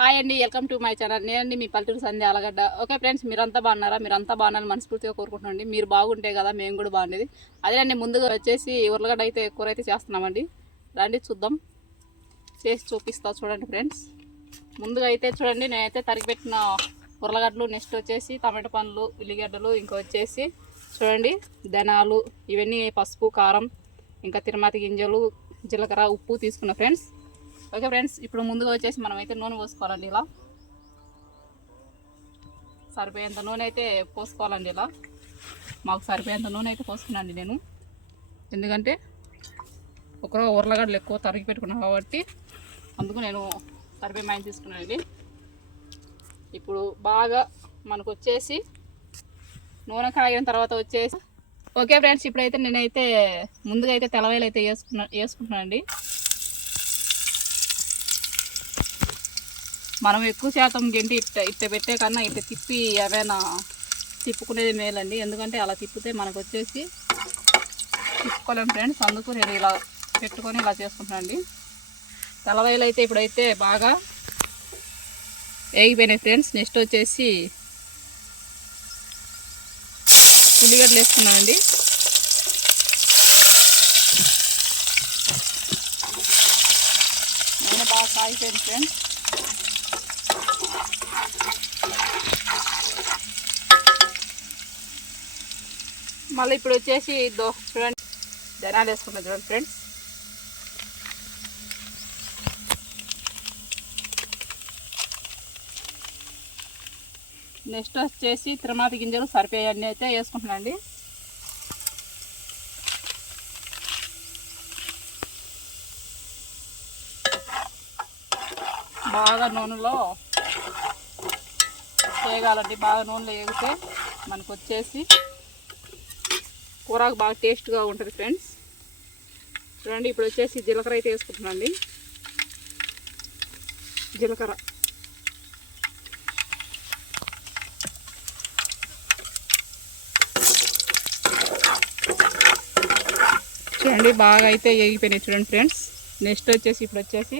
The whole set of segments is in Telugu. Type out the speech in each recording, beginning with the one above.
హాయ్ అండి వెల్కమ్ టు మై ఛానల్ నేనండి మీ పల్లెటూరు సంధ్య అలగడ్డ ఓకే ఫ్రెండ్స్ మీరంతా బాగున్నారా? మీరంతా బాగున్నారని మనస్ఫూర్తిగా కోరుకుంటున్నాండి మీరు బాగుంటే కదా మేము కూడా బాగుండేది. అదేనండి ముందుగా వచ్చేసి ఉర్లగడ్డ అయితే కూర అయితే చేస్తున్నామండి. రండి చూద్దాం. చేసి చూపిస్తా చూడండి ఫ్రెండ్స్ ముందుగా అయితే చూడండి నేనైతే తరిగిపెట్టిన ఉర్లగడ్డలు నెక్స్ట్ వచ్చేసి టమాటా పండ్లు ఉల్లిగడ్డలు ఇంకా వచ్చేసి చూడండి ధనాలు ఇవన్నీ పసుపు కారం ఇంకా తిరుమతి గింజలు జీలకర్ర ఉప్పు తీసుకున్న ఫ్రెండ్స్ ఓకే ఫ్రెండ్స్ ఇప్పుడు ముందుగా వచ్చేసి మనం అయితే నూనె పోసుకోవాలండి ఇలా. సరిపోయేంత నూనె అయితే పోసుకోవాలండి ఇలా. మాకు సరిపోయేంత నూనె అయితే పోసుకున్నాను నేను. ఎందుకంటే ఒకరో ఉర్లగడ్డలు ఎక్కువ తరిగి పెట్టుకున్నాను కాబట్టి అందుకు నేను సరిపోయే మైన తీసుకున్నానండి. ఇప్పుడు బాగా మనకు వచ్చేసి నూనె కాగిన తర్వాత వచ్చేసి ఓకే ఫ్రెండ్స్ ఇప్పుడైతే నేనైతే ముందుగా అయితే తెలవేలు అయితే వేసుకున్నా వేసుకుంటున్నానండి. మనం ఎక్కువ శాతం గెంటి ఇట్ట ఇట్ట పెట్టే కన్నా ఇట్ట తిప్పి ఏమైనా తిప్పుకునేది మేలండి. ఎందుకంటే అలా తిప్పితే మనకు వచ్చేసి తిప్పుకోలేం ఫ్రెండ్స్. అందుకు నేను ఇలా పెట్టుకొని ఇలా చేసుకుంటున్నాను అండి అయితే ఇప్పుడైతే బాగా వేగిపోయినాయి ఫ్రెండ్స్. నెక్స్ట్ వచ్చేసి ఉల్లిగడ్డలు వేసుకున్నానండి. నేను బాగా కాగిపోయింది ఫ్రెండ్స్. మళ్ళీ ఇప్పుడు వచ్చేసి దో చూడండి జనాలు వేసుకున్నాం చూడండి ఫ్రెండ్స్. నెక్స్ట్ వచ్చేసి తిరుమాతి గింజలు సరిపోయాన్ని అయితే వేసుకుంటున్నానండి బాగా నూనెలో వేగాలండి బాగా నూనెలో వేగితే మనకు వచ్చేసి కూరకు బాగా టేస్ట్గా ఉంటుంది ఫ్రెండ్స్. చూడండి ఇప్పుడు వచ్చేసి జీలకర్ర అయితే వేసుకుంటున్నాండి జీలకర్ర. చూడండి బాగా అయితే వేగిపోయినాయి చూడండి ఫ్రెండ్స్. నెక్స్ట్ వచ్చేసి ఇప్పుడు వచ్చేసి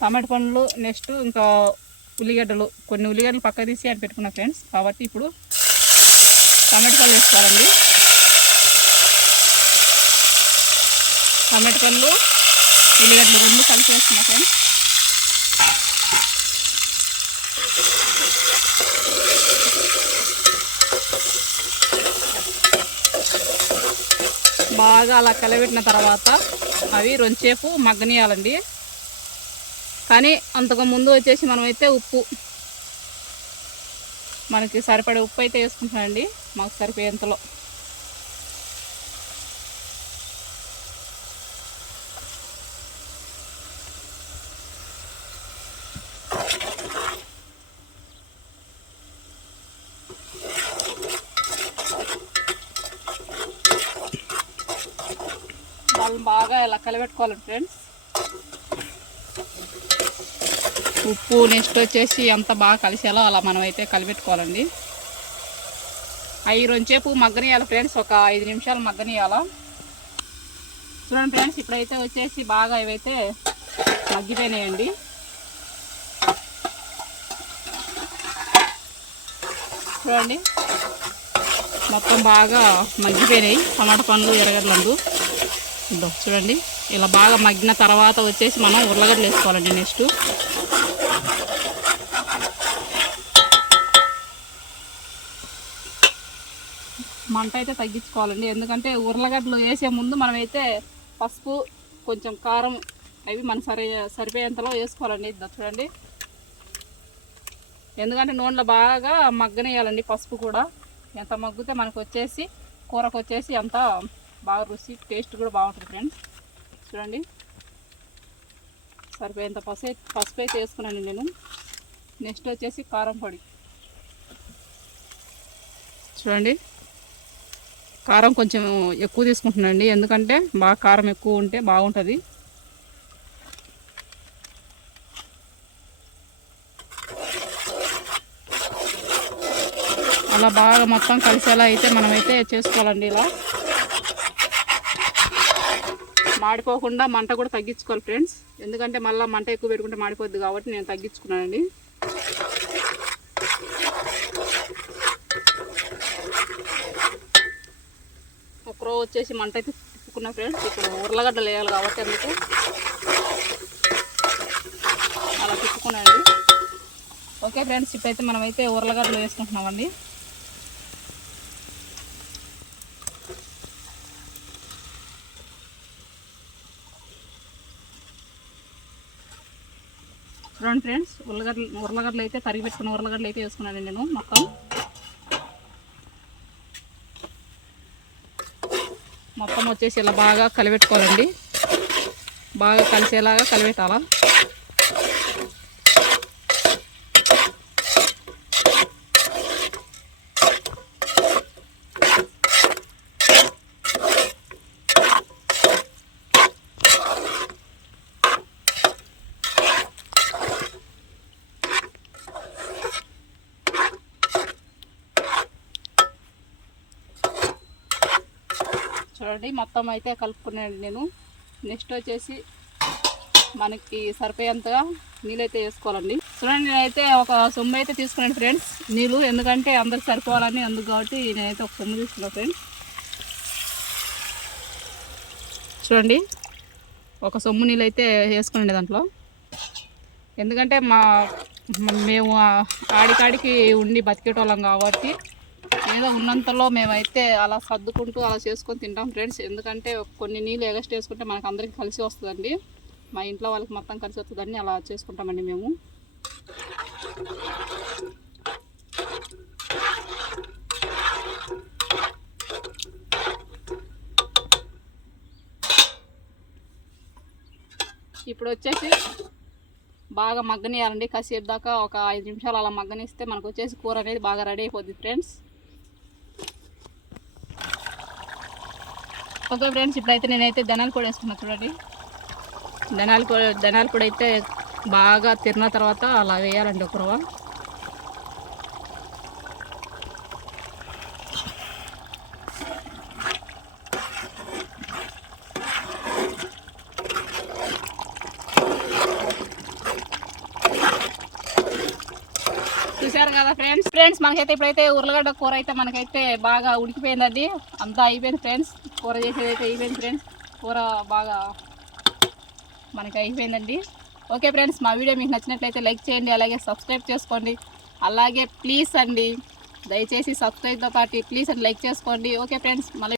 టమాటా పండ్లు నెక్స్ట్ ఇంకా ఉల్లిగడ్డలు కొన్ని ఉల్లిగడ్డలు పక్క తీసి అని పెట్టుకున్నా ఫ్రెండ్స్. కాబట్టి ఇప్పుడు టమాటా వేసుకోవాలండి. టమాటా ఉల్లిగడ్డలు రెండు కలిసి వేసుకున్నా ఫ్రెండ్స్. బాగా అలా కలబెట్టిన తర్వాత అవి రొంచేపు మగ్గనియాలండి. కానీ అంతకు ముందు వచ్చేసి మనమైతే ఉప్పు. మనకి సరిపడే ఉప్పు అయితే వేసుకుంటామండి మాకు సరిపోయేంతలో. వాళ్ళని బాగా ఇలా కలిపెట్టుకోవాలి ఫ్రెండ్స్. ఉప్పు నెక్స్ట్ వచ్చేసి అంత బాగా కలిసేలా అలా మనం అయితే కలిపెట్టుకోవాలండి. అవి రెండుసేపు మగ్గనియాలి ఫ్రెండ్స్ ఒక ఐదు నిమిషాలు మగ్గనియాల చూడండి ఫ్రెండ్స్ ఇప్పుడైతే వచ్చేసి బాగా ఇవైతే మగ్గిపోయినాయండి. చూడండి మొత్తం బాగా మగ్గిపోయినాయి. టమాటా పండ్లు ఎరగడ్లందు చూడండి ఇలా బాగా మగ్గిన తర్వాత వచ్చేసి మనం ఉర్లగడ్డలు వేసుకోవాలండి నెక్స్ట్. మంట అయితే తగ్గించుకోవాలండి. ఎందుకంటే ఉర్లగడ్డలు వేసే ముందు మనమైతే పసుపు కొంచెం కారం అవి మన సరి సరిపోయేంతలో వేసుకోవాలండి. చూడండి. ఎందుకంటే నూనెలో బాగా మగ్గనేయాలండి పసుపు కూడా. ఎంత మగ్గితే మనకు వచ్చేసి కూరకు వచ్చేసి అంత బాగా రుచి టేస్ట్ కూడా బాగుంటుంది ఫ్రెండ్స్. చూడండి. సరిపోయేంత పసుపు పసుపు అయితే వేసుకున్నాను నేను. నెక్స్ట్ వచ్చేసి కారం పొడి. చూడండి. కారం కొంచెం ఎక్కువ తీసుకుంటున్నాండి ఎందుకంటే బాగా కారం ఎక్కువ ఉంటే బాగుంటుంది. అలా బాగా మొత్తం కలిసేలా అయితే మనమైతే చేసుకోవాలండి ఇలా. మాడిపోకుండా మంట కూడా తగ్గించుకోవాలి ఫ్రెండ్స్. ఎందుకంటే మళ్ళీ మంట ఎక్కువ పెట్టుకుంటే మాడిపోద్ది కాబట్టి నేను తగ్గించుకున్నానండి. ఒక రో వచ్చేసి మంట అయితే తిప్పుకున్నా ఫ్రెండ్స్. ఇక్కడ ఉర్లగడ్డలు వేయాలి కాబట్టి అందుకే అలా తిప్పుకున్నానండి. ఓకే ఫ్రెండ్స్ ఇప్పుడైతే మనమైతే ఉర్లగడ్డలు వేసుకుంటున్నామండి. చూడండి ఫ్రెండ్స్ ఉల్లగడ్డలు ఉర్లగడ్డలు అయితే తరిగి పెట్టుకున్న ఉర్లగడ్డలు అయితే వేసుకున్నాను నేను మొత్తం. మొత్తం వచ్చేసి ఇలా బాగా కలిపెట్టుకోవాలండి. బాగా కలిసేలాగా కలిపెట్టాలా? ఆల్రెడీ మొత్తం అయితే కలుపుకున్నాను నేను. నెక్స్ట్ వచ్చేసి మనకి సరిపోయేంతగా నీళ్ళైతే వేసుకోవాలండి. చూడండి నేనైతే ఒక సొమ్ము అయితే తీసుకున్నాను ఫ్రెండ్స్ నీళ్ళు ఎందుకంటే అందరికి సరిపోవాలని అందుకు కాబట్టి నేనైతే ఒక సొమ్ము తీసుకున్నాను ఫ్రెండ్స్ చూడండి ఒక సొమ్ము నీళ్ళు అయితే వేసుకునండి దాంట్లో. ఎందుకంటే మా మేము ఆడికాడికి ఉండి బతికేటోళ్ళం కాబట్టి ఏదో ఉన్నంతలో మేమైతే అలా సర్దుకుంటూ అలా చేసుకొని తింటాం ఫ్రెండ్స్. ఎందుకంటే కొన్ని నీళ్ళు ఎగస్ట్ చేసుకుంటే మనకు అందరికి కలిసి వస్తుందండి. మా ఇంట్లో వాళ్ళకి మొత్తం కలిసి వస్తుందని అలా చేసుకుంటామండి మేము. ఇప్పుడు వచ్చేసి బాగా మగ్గనియాలండి. కాసేపు దాకా ఒక ఐదు నిమిషాలు అలా మగ్గనిస్తే మనకు వచ్చేసి కూర అనేది బాగా రెడీ అయిపోద్ది ఫ్రెండ్స్. ఓకే ఫ్రెండ్స్ ఇప్పుడైతే నేనైతే ధనాలు కూడా వేసుకున్నా చూడండి. ధనాలు కూడా ధనాలు కూడా అయితే బాగా తిన్న తర్వాత అలా వేయాలండి ఒక రవ్వ చూసారు కదా ఫ్రెండ్స్ మనకైతే ఇప్పుడైతే ఉర్లగడ్డ కూర అయితే మనకైతే బాగా ఉడికిపోయిందండి అంతా అయిపోయింది ఫ్రెండ్స్. కూర చేసేది అయితే అయిపోయింది ఫ్రెండ్స్. కూర బాగా మనకి అయిపోయిందండి. ఓకే ఫ్రెండ్స్ మా వీడియో మీకు నచ్చినట్లయితే లైక్ చేయండి అలాగే సబ్స్క్రైబ్ చేసుకోండి. అలాగే ప్లీజ్ అండి దయచేసి సబ్స్క్రైబ్తో పాటు ప్లీజ్ అండి లైక్ చేసుకోండి. ఓకే ఫ్రెండ్స్ మళ్ళీ